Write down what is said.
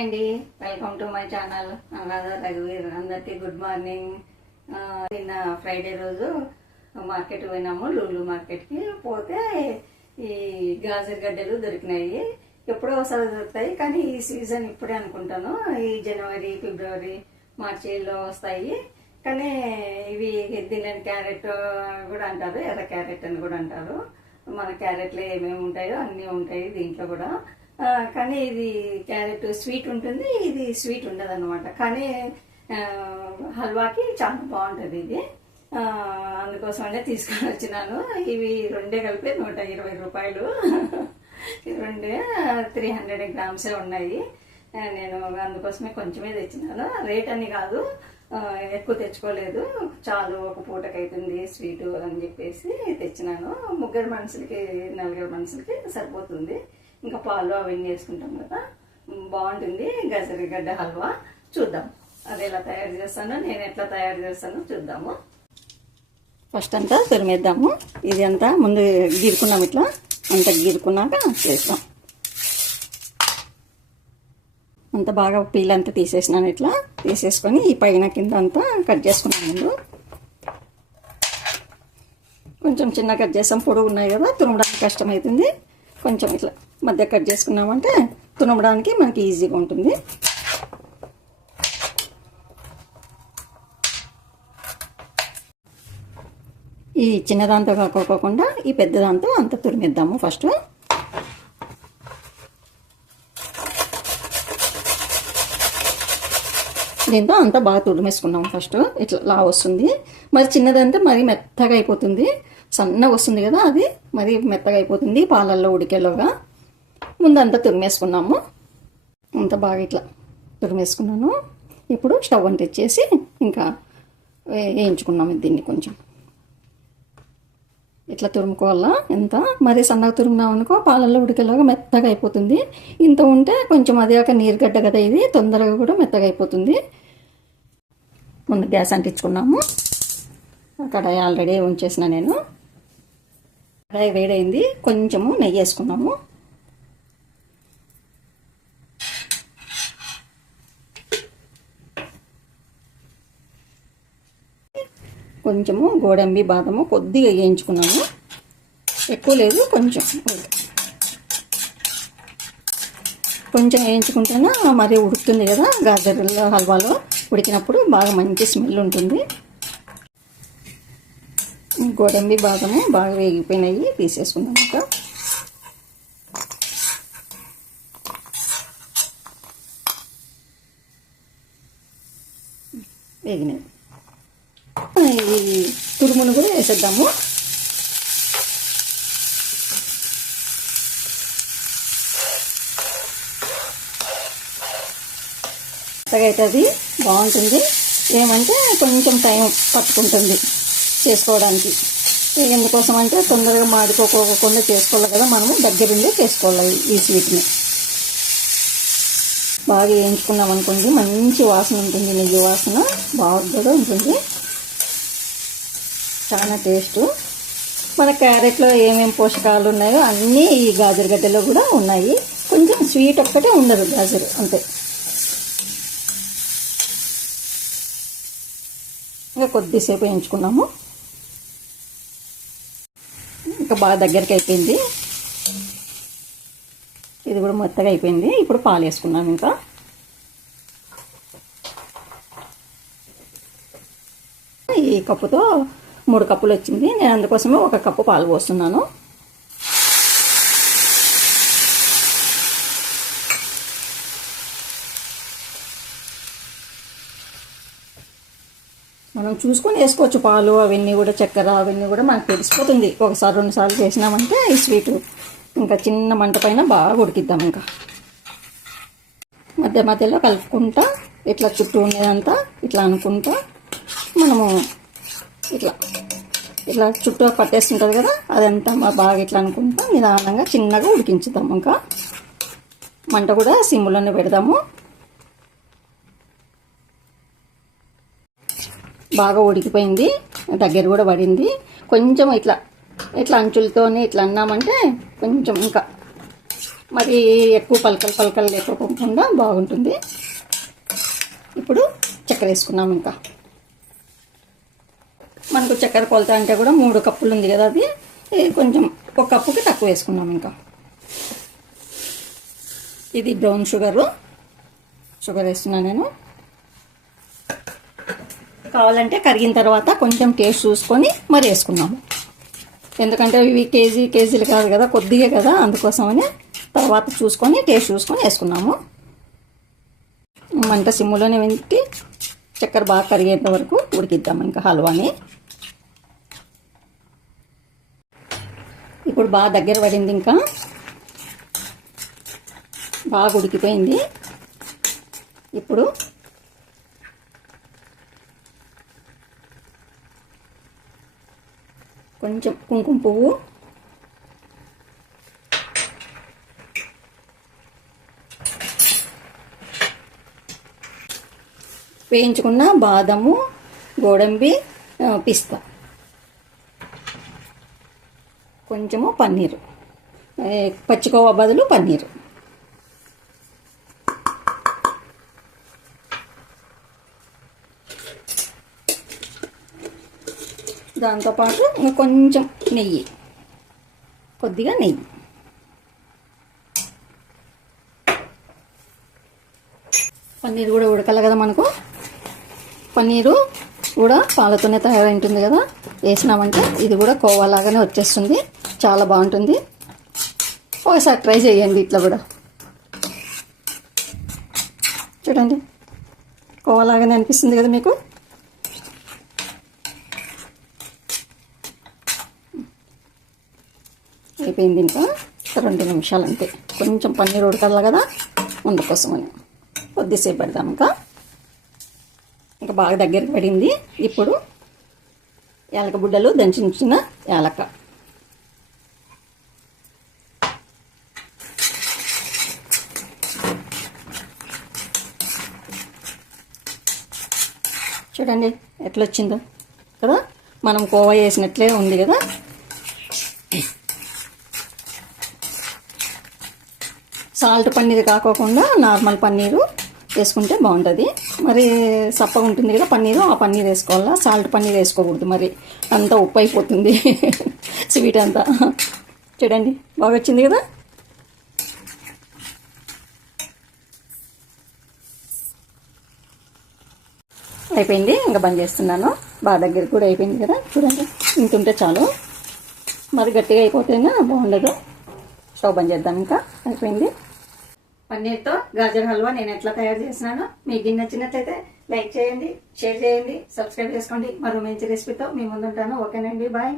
Hi అండి, welcome to my channel Anuradha రఘువీర్. అందరికీ గుడ్ మార్నింగ్. నిన్న ఫ్రైడే రోజు మార్కెట్ పోయినాము, లూలు మార్కెట్కి పోతే ఈ గాజర్ గడ్డలు దొరికినాయి. ఎప్పుడో ఒకసారి దొరుకుతాయి, కానీ ఈ సీజన్ ఇప్పుడే అనుకుంటాను. ఈ జనవరి, ఫిబ్రవరి, మార్చిలో వస్తాయి. కానీ ఇవి దీని క్యారెట్ కూడా అంటారు, ఎర్ర క్యారెట్ అని కూడా అంటారు. మన క్యారెట్లో ఏమేమి ఉంటాయో అన్నీ ఉంటాయి దీంట్లో కూడా. కానీ ఇది క్యారెట్ స్వీట్ ఉంటుంది, ఇది స్వీట్ ఉండదు అనమాట. కానీ హల్వాకి చాలా బాగుంటుంది ఇది. అందుకోసమనే తీసుకొని వచ్చినాను. ఇవి రెండే కలిపి 120 రూపాయలు. రెండే 300 గ్రామ్సే ఉన్నాయి. నేను అందుకోసమే కొంచెమే తెచ్చినాను. రేట్ అని కాదు, ఎక్కువ తెచ్చుకోలేదు, చాలు ఒక పూటకి అవుతుంది స్వీటు అని చెప్పేసి తెచ్చినాను. 3 మనుషులకి 4 మనుషులకి సరిపోతుంది. ఇంకా పాలు అవన్నీ వేసుకుంటాం కదా, బాగుంటుంది గజరిగడ్డ హల్వా. చూద్దాం అది ఎలా తయారు చేస్తానో, నేను ఎట్లా తయారు చేస్తానో చూద్దాము. ఫస్ట్ అంతా తురిమేద్దాము. ఇది అంతా ముందు గీరుకున్నాం, ఇట్లా అంతా గీరుకున్నాక చేస్తాం. అంత బాగా పీల్ అంతా తీసేసినాను. ఇట్లా తీసేసుకొని ఈ పైన కింద అంతా కట్ చేసుకున్నాం. ముందు కొంచెం చిన్న కట్ చేస్తాం, పొడుగు ఉన్నాయి కదా, తురమడానికి కష్టమవుతుంది. కొంచెం ఇట్లా మధ్య కట్ చేసుకున్నామంటే తునమడానికి మనకి ఈజీగా ఉంటుంది. ఈ చిన్నదాంతో కాకోకుండా ఈ పెద్దదాంతో అంత తురిమేద్దాము. ఫస్ట్ దీంతో అంతా బాగా తురిమేసుకున్నాము. ఫస్ట్ ఇట్లా లా వస్తుంది. మరి చిన్నదంతా మరీ మెత్తగా అయిపోతుంది, సన్నగా వస్తుంది కదా, అది మరీ మెత్తగా అయిపోతుంది పాలల్లో ఉడికేలోగా. ముందంతా తురిమేసుకున్నాము. అంత బాగా ఇట్లా తురిమేసుకున్నాను. ఇప్పుడు స్టవ్ అంటించేసి ఇంకా వేయించుకున్నాము దీన్ని. కొంచెం ఇట్లా తురుముకోవాలా. ఎంత మరీ సన్నగా తురుమున్నాం అనుకో పాలల్లో ఉడికేలాగా మెత్తగా అయిపోతుంది. ఇంత ఉంటే కొంచెం అదేక నీరుగడ్డ కదా, ఇది తొందరగా కూడా మెత్తగా అయిపోతుంది. ముందు గ్యాస్ అంటించుకున్నాము. కడాయి ఆల్రెడీ ఉంచేసిన నేను. కడాయి వేడైంది, కొంచెము నెయ్యి వేసుకున్నాము. కొంచెము గోడంబి బాదము కొద్దిగా వేయించుకున్నాము, ఎక్కువ లేదు, కొంచెం కొంచెం వేయించుకుంటేనే మరీ ఉడుకుతుంది కదా. గాజర్ల హల్వాలో ఉడికినప్పుడు బాగా మంచి స్మెల్ ఉంటుంది. గోడంబి బాదము బాగా వేగిపోయినాయి, తీసేసుకున్నాం. ఇంకా వేగినాయి. ఈ తురుమును కూడా వేసేద్దాము. మెత్తగా అవుతుంది, బాగుంటుంది. ఏమంటే కొంచెం టైం పట్టుకుంటుంది చేసుకోవడానికి. ఎందుకోసం అంటే తొందరగా మాడిపోకుండా చేసుకోవాలి కదా, మనము దగ్గరుండి చేసుకోవాలి ఈ స్వీట్ని. బాగా వేయించుకున్నాం అనుకోండి, మంచి వాసన ఉంటుంది, నెయ్యి వాసన బాగా ఉంటుంది, చాలా టేస్ట్. మన క్యారెట్లో ఏమేమి పోషకాలు ఉన్నాయో అన్నీ ఈ గాజర్ గడ్డలో కూడా ఉన్నాయి. కొంచెం స్వీట్ ఒక్కటే ఉండదు గాజరు, అంతే. ఇంకా కొద్దిసేపు వేయించుకున్నాము. ఇంకా బాగా దగ్గరికి అయిపోయింది, ఇది కూడా మెత్తగా అయిపోయింది. ఇప్పుడు పాలు వేసుకున్నాం. ఇంకా ఈ కప్పుతో 3 కప్పులు వచ్చింది. నేను అందుకోసమే 1 కప్పు పాలు పోస్తున్నాను. మనం చూసుకొని వేసుకోవచ్చు పాలు అవన్నీ కూడా, చక్కెర అవన్నీ కూడా మనకు తెలిసిపోతుంది. 1-2 సార్లు చేసినామంటే ఈ స్వీటు ఇంకా చిన్న మంట పైన బాగా ఉడికిద్దాం. ఇంకా మధ్య మధ్యలో కలుపుకుంటా ఇట్లా చుట్టూ ఉండేదంతా ఇట్లా అనుకుంటా మనము ఇట్లా ఇట్లా చుట్టూ పట్టేస్తుంటుంది కదా, అదంతా బాగా ఇట్లా అనుకుంటా నిదానంగా చిన్నగా ఉడికించుదాం. ఇంకా మంట కూడా సిమ్లోనే పెడదాము. బాగా ఉడికిపోయింది, దగ్గర కూడా పడింది. కొంచెం ఇట్లా ఇట్లా అంచులతోనే ఇట్లా అన్నామంటే కొంచెం ఇంకా మరి ఎక్కువ పలకలు లేకపోకుండా బాగుంటుంది. ఇప్పుడు చక్కెర వేసుకున్నాం. ఇంకా మనకు చక్కెర కొలత అంటే కూడా 3 కప్పులు ఉంది కదా, అది కొంచెం 1 కప్పుకి తక్కువ వేసుకున్నాం. ఇంకా ఇది బ్రౌన్ షుగర్ వేస్తున్నాను నేను. కావాలంటే కరిగిన తర్వాత కొంచెం టేస్ట్ చూసుకొని మరి వేసుకున్నాము. ఎందుకంటే ఇవి కేజీలు కాదు కదా, కొద్దిగా కదా, అందుకోసమని తర్వాత టేస్ట్ చూసుకొని వేసుకున్నాము. మంట సిమ్ములోనే పెట్టి చక్కెర బాగా కరిగేంత వరకు ఉడికిద్దాము ఇంకా హల్వాని. ఇప్పుడు బాగా దగ్గర పడింది, ఇంకా బాగా ఉడికిపోయింది. ఇప్పుడు కొంచెం కుంకుమ పువ్వు, వేయించుకున్న బాదము, గోడంబి, పిస్తా, కొంచెము పన్నీరు, పచ్చికోవా బదులు పన్నీరు, దాంతోపాటు ఇంకా కొంచెం నెయ్యి, కొద్దిగా నెయ్యి. పన్నీరు కూడా ఉడకాలి కదా మనకు. పన్నీరు కూడా పాలతోనే తయారైంటుంది కదా, వేసినామంటే ఇది కూడా కోవాలాగానే వచ్చేస్తుంది. చాలా బాగుంటుంది. ఒకసారి ట్రై చేయండి. ఇట్లా కూడా చూడండి, కోవాలాగానే అనిపిస్తుంది కదా మీకు. అయిపోయింది. ఇంకా 2 నిమిషాలు అంతే. కొంచెం పన్నీర్ ఉడకాలి కదా, అందుకోసమని కొద్దిసేపు పెడదాం. ఇంకా బాగా దగ్గరికి పడింది. ఇప్పుడు యాలక బుడ్డలు, దంచిన యాలక, చూడండి ఎట్లా వచ్చిందో కదా, మనం కోవా వేసినట్లే ఉంది కదా. సాల్ట్ పన్నీర్ కాకోకుండా నార్మల్ పన్నీరు వేసుకుంటే బాగుంటుంది. మరి సప్పగా ఉంటుంది కదా పన్నీరు, ఆ పన్నీర్ వేసుకోవాలా. సాల్ట్ పన్నీర్ వేసుకోకూడదు, మరి అంతా ఉప్పు అయిపోతుంది స్వీట్ అంతా. చూడండి బాగా వచ్చింది కదా. అయిపోయింది. ఇంకా బంద్ చేస్తున్నాను. బాగా దగ్గరికి కూడా అయిపోయింది కదా. చూడండి ఇంత ఉంటే చాలు, మరి గట్టిగా అయిపోతేనే బాగుండదు. స్టవ్ బంద్ చేద్దాం. ఇంకా అయిపోయింది. పన్నీర్తో గాజర్ హల్వా నేను ఎట్లా తయారు చేసినానో మీకు నచ్చినట్లయితే లైక్ చేయండి, షేర్ చేయండి, సబ్స్క్రైబ్ చేసుకోండి. మరో మంచి రెసిపీతో మీ ముందుంటాను. ఓకేనండి, బాయ్.